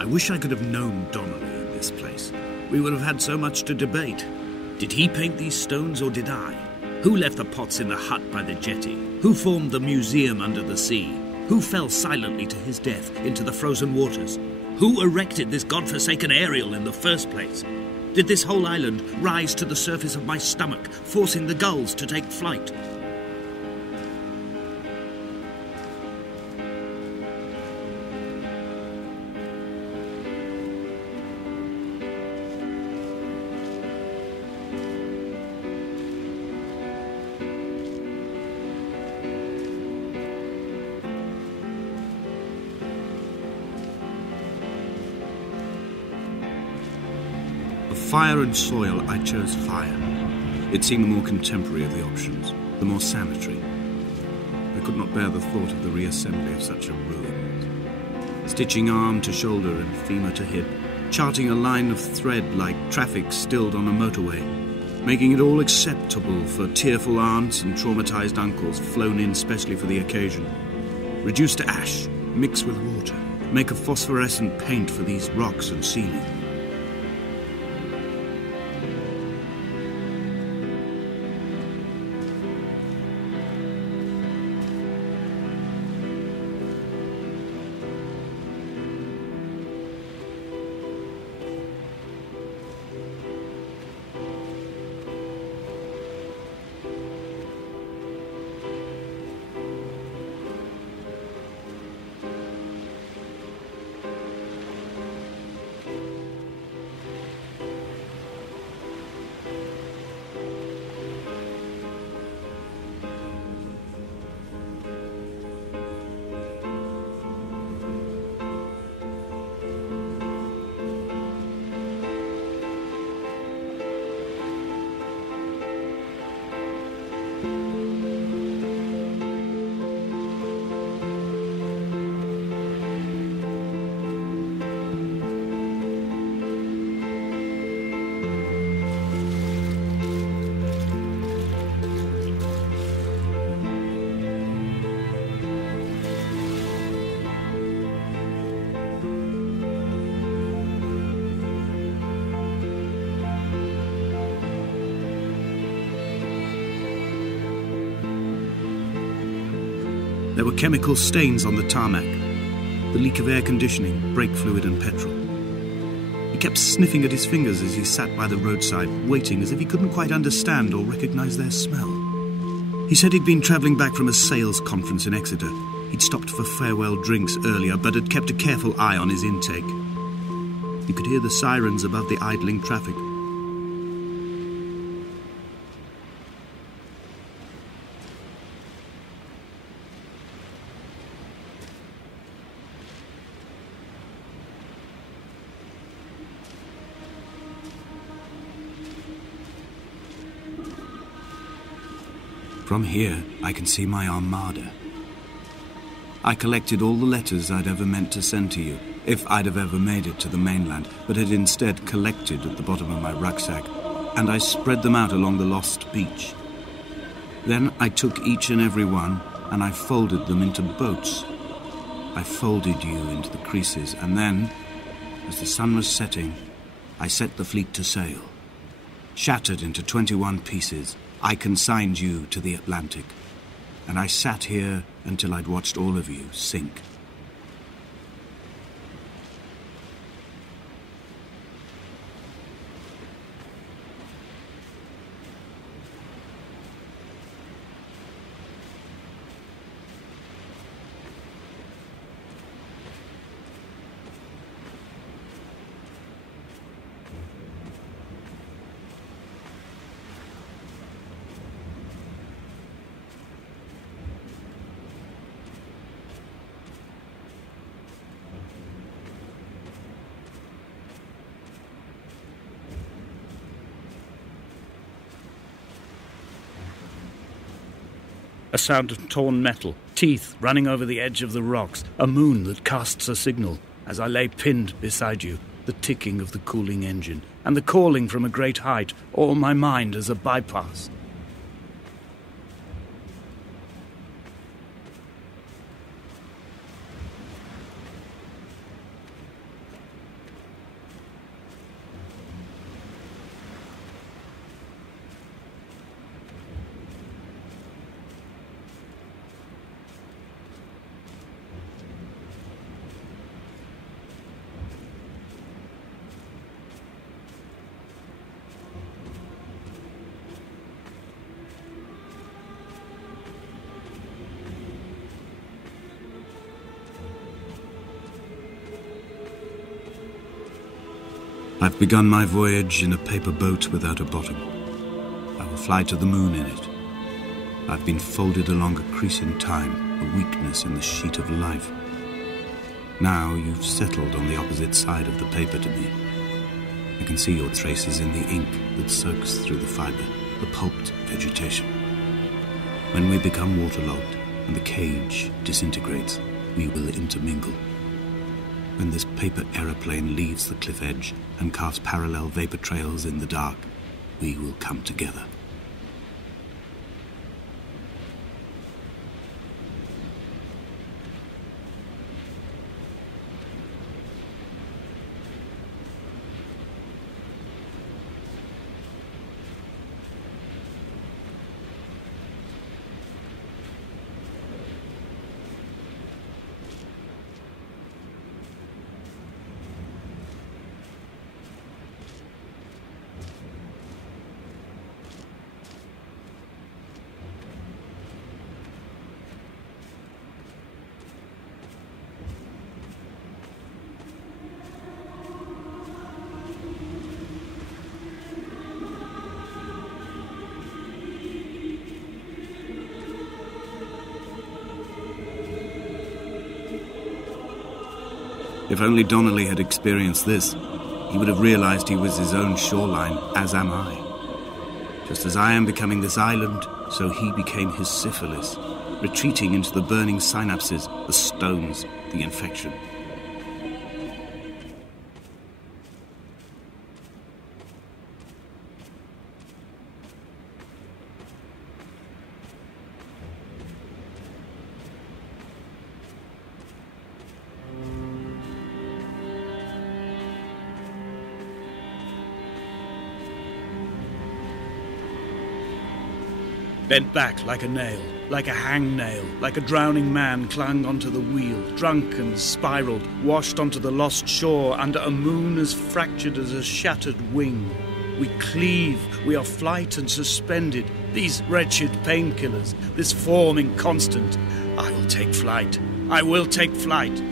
I wish I could have known Donnelly in this place. We would have had so much to debate. Did he paint these stones or did I? Who left the pots in the hut by the jetty? Who formed the museum under the sea? Who fell silently to his death into the frozen waters? Who erected this godforsaken aerial in the first place? Did this whole island rise to the surface of my stomach, forcing the gulls to take flight? Fire and soil, I chose fire. It seemed the more contemporary of the options, the more sanitary. I could not bear the thought of the reassembly of such a ruin. Stitching arm to shoulder and femur to hip, charting a line of thread like traffic stilled on a motorway, making it all acceptable for tearful aunts and traumatized uncles flown in specially for the occasion. Reduce to ash, mix with water, make a phosphorescent paint for these rocks and ceiling. There were chemical stains on the tarmac, the leak of air conditioning, brake fluid and petrol. He kept sniffing at his fingers as he sat by the roadside, waiting as if he couldn't quite understand or recognize their smell. He said he'd been travelling back from a sales conference in Exeter. He'd stopped for farewell drinks earlier, but had kept a careful eye on his intake. He could hear the sirens above the idling traffic. From here, I can see my armada. I collected all the letters I'd ever meant to send to you, if I'd have ever made it to the mainland, but had instead collected at the bottom of my rucksack, and I spread them out along the lost beach. Then I took each and every one, and I folded them into boats. I folded you into the creases, and then, as the sun was setting, I set the fleet to sail. Shattered into 21 pieces, I consigned you to the Atlantic, and I sat here until I'd watched all of you sink. A sound of torn metal, teeth running over the edge of the rocks, a moon that casts a signal. As I lay pinned beside you, the ticking of the cooling engine, and the calling from a great height, all my mind as a bypass. I've begun my voyage in a paper boat without a bottom. I will fly to the moon in it. I've been folded along a crease in time, a weakness in the sheet of life. Now you've settled on the opposite side of the paper to me. I can see your traces in the ink that soaks through the fiber, the pulped vegetation. When we become waterlogged and the cage disintegrates, we will intermingle. When this paper aeroplane leaves the cliff edge and carves parallel vapor trails in the dark, we will come together. If only Donnelly had experienced this, he would have realized he was his own shoreline, as am I. Just as I am becoming this island, so he became his syphilis, retreating into the burning synapses, the stones, the infection. Bent back like a nail, like a hangnail, like a drowning man clung onto the wheel, drunk and spiraled, washed onto the lost shore under a moon as fractured as a shattered wing. We cleave, we are flight and suspended, these wretched painkillers, this form inconstant. I will take flight, I will take flight.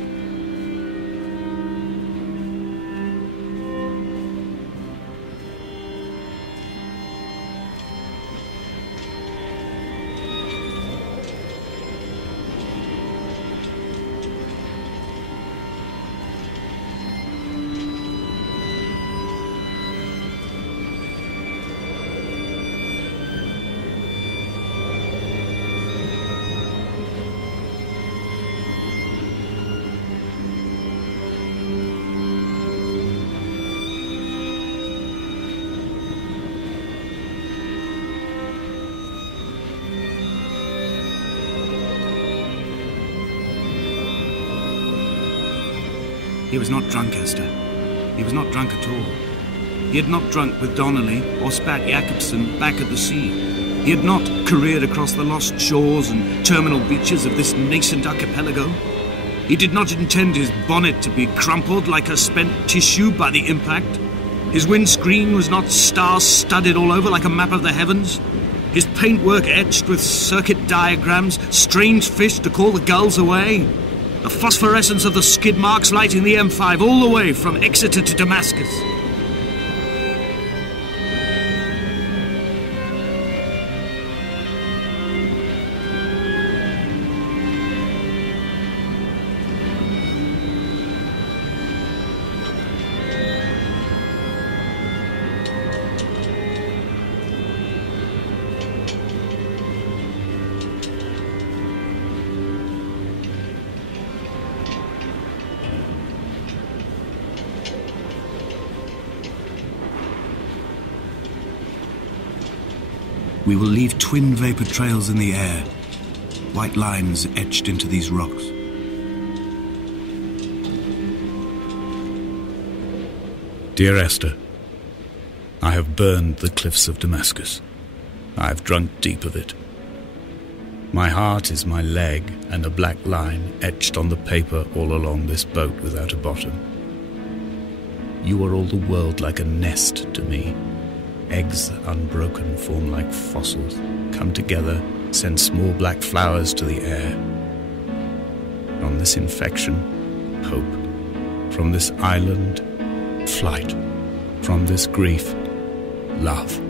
He was not drunk, Esther. He was not drunk at all. He had not drunk with Donnelly or spat Jacobson back at the sea. He had not careered across the lost shores and terminal beaches of this nascent archipelago. He did not intend his bonnet to be crumpled like a spent tissue by the impact. His windscreen was not star-studded all over like a map of the heavens. His paintwork etched with circuit diagrams, strange fish to call the gulls away. The phosphorescence of the skid marks lighting the M5 all the way from Exeter to Damascus. We will leave twin vapor trails in the air, white lines etched into these rocks. Dear Esther, I have burned the cliffs of Damascus. I have drunk deep of it. My heart is my leg and a black line etched on the paper all along this boat without a bottom. You are all the world like a nest to me. Eggs unbroken form like fossils, come together, send small black flowers to the air. From this infection, hope. From this island, flight. from this grief, love.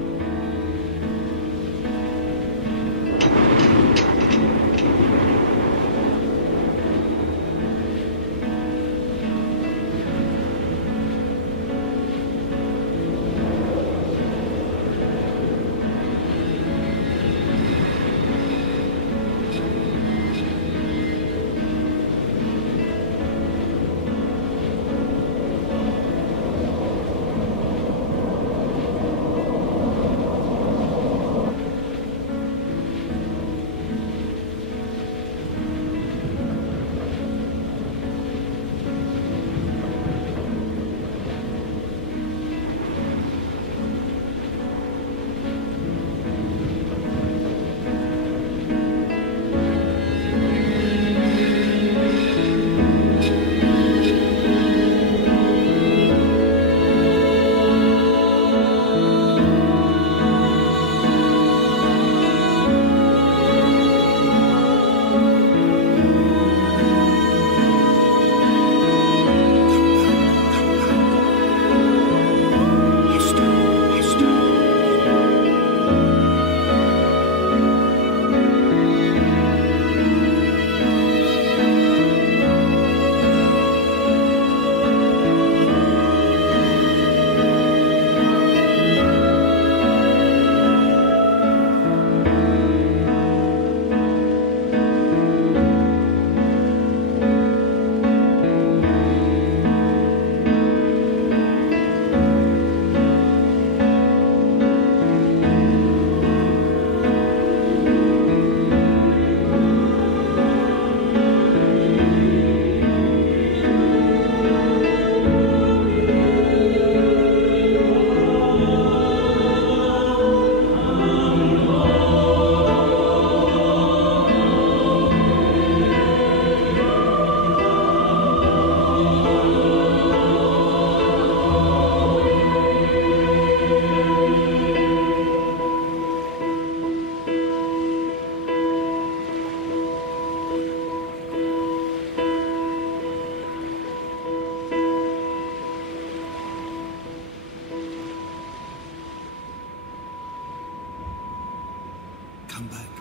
Come back.